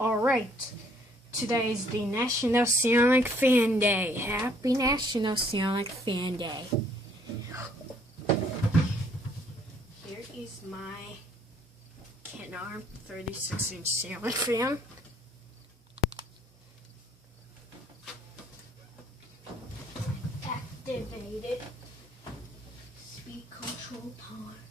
Alright, today is the National Sonic Fan Day. Happy National Sonic Fan Day. Here is my Canarm 36-inch ceiling fan. Activated. Speed control time.